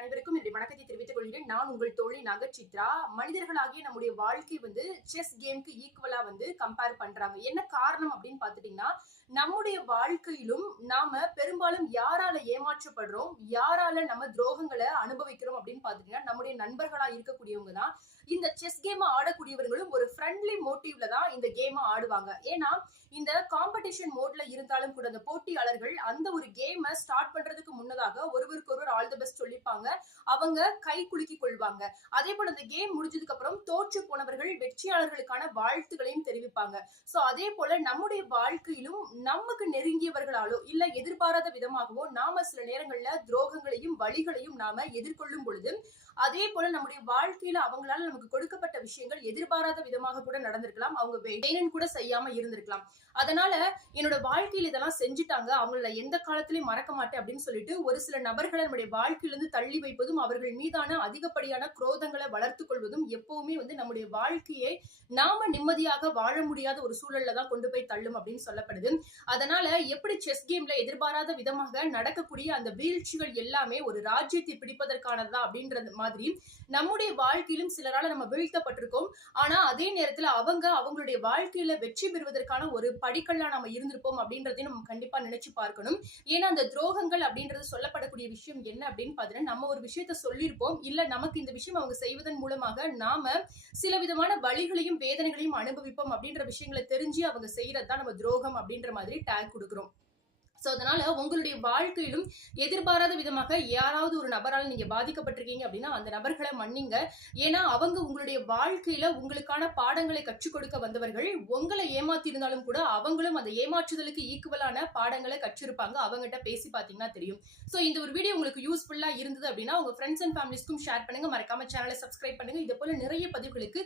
அனைவருக்கும் என்னுடைய வணக்கத்தை தெரிவித்துக் கொள்கிறேன். நான் உங்கள் தோழி நகச்சித்ரா. மனிதர்களாகிய நம்முடைய வாழ்க்கை வந்து செஸ் கேம்க்கு ஈக்குவலா வந்து கம்பேர் பண்றாங்க. என்ன காரணம் அப்படின்னு பாத்துட்டீங்கன்னா நம்முடைய வாழ்க்கையிலும் நாம பெரும்பாலும் யாரால ஏமாற்றப்படுறோம் யாரால நம்ம துரோகங்களை அனுபவிக்கிறோம் அப்படின்னு பாத்துட்டீங்கன்னா நம்முடைய நண்பர்களா இருக்கக்கூடியவங்க தான் இந்த செஸ் கேம் ஆடக்கூடியவர்களும் ஒரு ஃப்ரெண்ட்லி மோட்டிவ்ல தான் இந்த கேம் ஆடுவாங்க. ஏன்னா இந்த காம்படிஷன் மோட்ல இருந்தாலும் கூட அந்த போட்டியாளர்கள் அந்த ஒரு கேமை ஸ்டார்ட் பண்றதுக்கு முன்னதாக ஒருவருக்கு ஒருவர் ஆல் தி பெஸ்ட் சொல்லிப்பாங்க. அவங்க கை குலுக்கி கொள்வாங்க. அதே போல இந்த கேம் முடிஞ்சதுக்கு அப்புறம் தோற்று போனவர்கள் வெற்றியாளர்களுக்கான வாழ்த்துக்களையும் தெரிவிப்பாங்க. சோ அதே போல நம்முடைய வாழ்க்கையிலும் நமக்கு நெருங்கியவர்களாலோ இல்ல எதிர்பாராத விதமாகவோ நாம சில நேரங்கள்ல துரோகங்களையும் வழிகளையும் நாம எதிர்கொள்ளும் பொழுது அதே போல நம்முடைய வாழ்க்கையில அவங்களால நமக்கு கொடுக்கப்பட்ட விஷயங்கள் எதிர்பாராத விதமாக கூட நடந்திருக்கலாம். அவங்க வேணும்னு கூட செய்யாம இருந்திருக்கலாம். அதனால என்னோட வாழ்க்கையில இதெல்லாம் செஞ்சுட்டாங்க. அவங்கள எந்த காலத்திலயும் மறக்க மாட்டேன் அப்படின்னு சொல்லிட்டு ஒரு சில நபர்களை நம்முடைய வாழ்க்கையிலிருந்து தள்ளி வைப்பதும் அவர்கள் மீதான அதிகப்படியான குரோதங்களை வளர்த்து கொள்வதும் எப்பவுமே வந்து நம்முடைய வாழ்க்கையை நாம நிம்மதியாக வாழ முடியாத ஒரு சூழல்ல தான் கொண்டு போய் தள்ளும் அப்படின்னு சொல்லப்படுது. அதனால எப்படி செஸ் கேம்ல எதிர்பாராத விதமாக நடக்கக்கூடிய அந்த வீழ்ச்சிகள் எல்லாமே ஒரு ராஜ்யத்தை பிடிப்பதற்கானதா அப்படின்றது மாதிரி நம்முடைய வாழ்க்கையிலும் சிலரால நம்ம வீழ்த்தப்பட்டிருக்கோம். ஆனா அதே நேரத்துல அவங்க அவங்களுடைய வாழ்க்கையில வெற்றி பெறுவதற்கான ஒரு படிக்கல்லா நம்ம இருந்திருப்போம் அப்படின்றதையும் நம்ம கண்டிப்பா நினைச்சு பார்க்கணும். ஏன்னா அந்த துரோகங்கள் அப்படின்றது சொல்லப்படக்கூடிய விஷயம் என்ன அப்படின்னு பாத்தீங்கன்னா நம்ம ஒரு விஷயத்த சொல்லியிருப்போம். இல்ல நமக்கு இந்த விஷயம் அவங்க செய்வதன் மூலமாக நாம சில விதமான வழிகளையும் வேதனைகளையும் அனுபவிப்போம் அப்படின்ற விஷயங்களை தெரிஞ்சு அவங்க செய்யறதுதான் நம்ம துரோகம் அப்படின்ற மாதிரி டேக் கொடுக்குறோம். ஸோ அதனால உங்களுடைய வாழ்க்கையிலும் எதிர்பாராத விதமாக யாராவது ஒரு நபரால் நீங்க பாதிக்கப்பட்டிருக்கீங்க அப்படின்னா அந்த நபர்களை மன்னிங்க. ஏன்னா அவங்க உங்களுடைய வாழ்க்கையில உங்களுக்கான பாடங்களை கற்றுக் கொடுக்க வந்தவர்கள். உங்களை ஏமாத்தி இருந்தாலும் கூட அவங்களும் அந்த ஏமாற்றுதலுக்கு ஈக்குவலான பாடங்களை கற்றிருப்பாங்க. அவங்ககிட்ட பேசி பார்த்தீங்கன்னா தெரியும். சோ இந்த ஒரு வீடியோ உங்களுக்கு யூஸ்ஃபுல்லா இருந்தது அப்படின்னா உங்க ஃப்ரெண்ட்ஸ் அண்ட் ஃபேமிலிஸ்க்கும் ஷேர் பண்ணுங்க. மறக்காம சேனலை சப்ஸ்கிரைப் பண்ணுங்க. இதே போல நிறைய பதிவுகளுக்கு